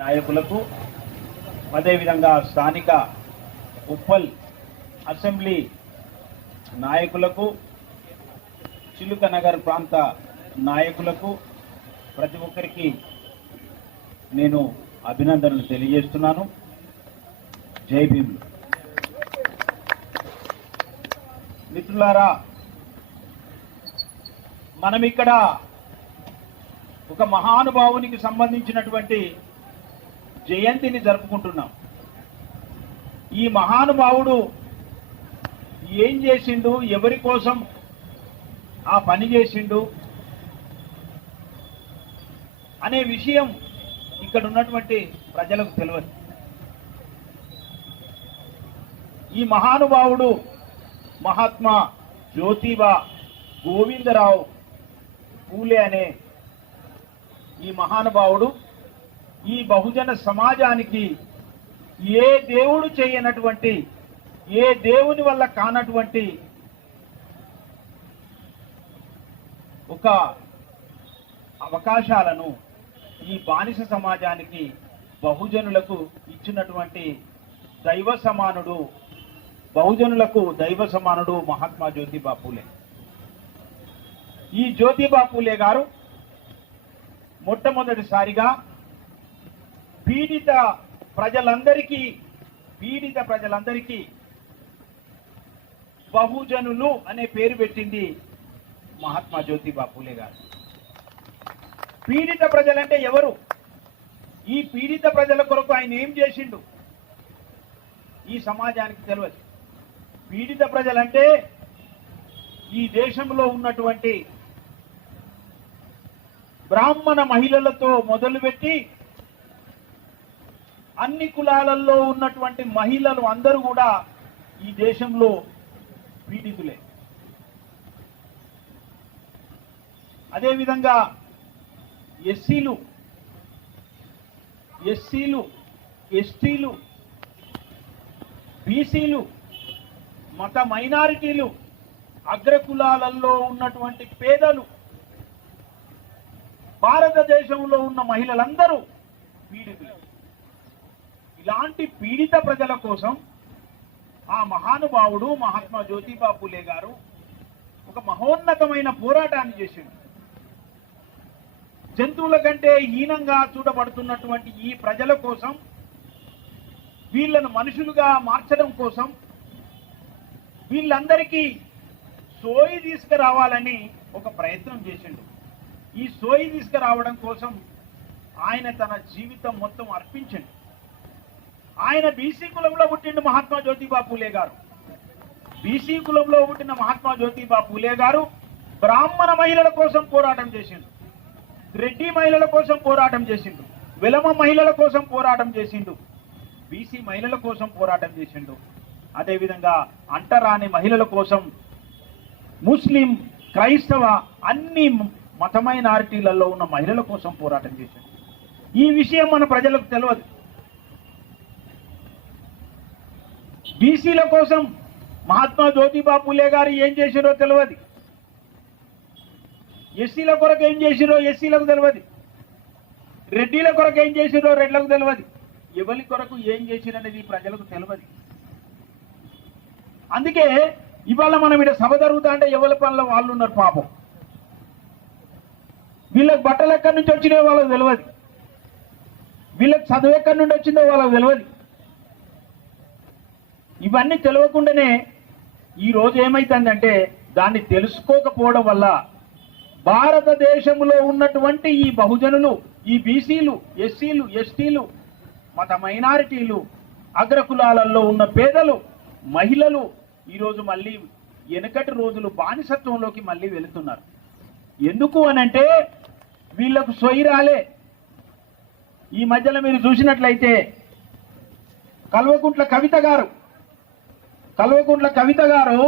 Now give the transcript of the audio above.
నాయకులకు అదేవిధంగా స్థానిక ఉప్పల్ అసెంబ్లీ నాయకులకు చిలుక నగర్ ప్రాంత నాయకులకు ప్రతి ఒక్కరికి నేను అభినందనలు తెలియజేస్తున్నాను. జై భీమ్. మిత్రులారా, మనం ఇక్కడ ఒక మహానుభావునికి సంబంధించినటువంటి జయంతిని జరుపుకుంటున్నాం. ఈ మహానుభావుడు ఏం చేసిండు, ఎవరి కోసం ఆ పని చేసిండు అనే విషయం ఇక్కడ ఉన్నటువంటి ప్రజలకు తెలియదు. ఈ మహానుభావుడు మహాత్మా జ్యోతిబా గోవిందరావు పూలే అనే ఈ మహానుభావుడు ఈ బహుజన సమాజానికి ఏ దేవుడు చేయనటువంటి, ఏ దేవుని వల్ల కానటువంటి ఒక అవకాశాలను ఈ బానిస సమాజానికి బహుజనులకు ఇచ్చినటువంటి దైవ సమానుడు, బహుజనులకు దైవ సమానుడు మహాత్మా జ్యోతిబా పూలే. ఈ జ్యోతిబా పూలే గారు మొట్టమొదటిసారిగా పీడిత ప్రజలందరికీ బహుజనులు అనే పేరు పెట్టింది మహాత్మా జ్యోతిబా పూలే గారు. పీడిత ప్రజలంటే ఎవరు? ఈ పీడిత ప్రజల కొరకు ఆయన ఏం చేసిండు ఈ సమాజానికి తెలియదు. పీడిత ప్రజలంటే ఈ దేశంలో ఉన్నటువంటి బ్రాహ్మణ మహిళలతో మొదలుపెట్టి అన్ని కులాలలో ఉన్నటువంటి మహిళలు అందరూ కూడా ఈ దేశంలో పీడితులే. అదేవిధంగా ఎస్సీలు, ఎస్టీలు, బీసీలు, మత మైనారిటీలు, అగ్రకులాలలో ఉన్నటువంటి పేదలు, భారతదేశంలో ఉన్న మహిళలందరూ పీడితులు. ఇలాంటి పీడిత ప్రజల కోసం ఆ మహానుభావుడు మహాత్మా జ్యోతిబా పూలే గారు ఒక మహోన్నతమైన పోరాటాన్ని చేసిండు. జంతువుల కంటే హీనంగా చూడబడుతున్నటువంటి ఈ ప్రజల కోసం, వీళ్ళను మనుషులుగా మార్చడం కోసం, వీళ్ళందరికీ సోయి తీసుకురావాలని ఒక ప్రయత్నం చేసిండు. ఈ సోయి తీసుకురావడం కోసం ఆయన తన జీవితం మొత్తం అర్పించండి. ఆయన బీసీ కులంలో పుట్టిండు మహాత్మా జ్యోతిబా పూలే గారు. బీసీ కులంలో పుట్టిన మహాత్మా జ్యోతిబా పూలే గారు బ్రాహ్మణ మహిళల కోసం పోరాటం చేసిండు, రెడ్డి మహిళల కోసం పోరాటం చేసిండు, వెలమ మహిళల కోసం పోరాటం చేసిండు, బీసీ మహిళల కోసం పోరాటం చేసిండు. అదేవిధంగా అంటరాని మహిళల కోసం, ముస్లిం, క్రైస్తవ అన్ని మత మైనారిటీలలో ఉన్న మహిళల కోసం పోరాటం చేసిండు. ఈ విషయం మన ప్రజలకు తెలియదు. బీసీల కోసం మహాత్మా జ్యోతిబా పూలే గారు ఏం చేసిరో తెలియదు. ఎస్సీల కొరకు ఏం చేసిరో ఎస్సీలకు తెలియదు. రెడ్డిల కొరకు ఏం చేసిరో రెడ్లకు తెలియదు. ఎవరి కొరకు ఏం చేసిరనేది ప్రజలకు తెలియదు. అందుకే ఇవాళ మనం ఇక్కడ సభ జరుగుతా అంటే ఎవరి పనుల వాళ్ళు ఉన్నారు పాపం. వీళ్ళకి బట్టలు ఎక్కడి నుంచి వచ్చినాయో వాళ్ళకి తెలియదు, వీళ్ళకి చదువు ఎక్కడి నుండి వచ్చిందో వాళ్ళకి తెలియదు. ఇవన్నీ తెలియకుండానే ఈరోజు ఏమైతుందంటే దాన్ని తెలుసుకోకపోవడం వల్ల భారతదేశంలో ఉన్నటువంటి ఈ బహుజనులు, ఈ బీసీలు, ఎస్సీలు, ఎస్టీలు, మత మైనారిటీలు, అగ్రకులాలలో ఉన్న పేదలు, మహిళలు ఈరోజు మళ్ళీ వెనకటి రోజులు బానిసత్వంలోకి మళ్ళీ వెళుతున్నారు. ఎందుకు అనంటే వీళ్లకు సొయి రాలే. ఈ మధ్యలో మీరు చూసినట్లయితే కల్వకుంట్ల కవిత గారు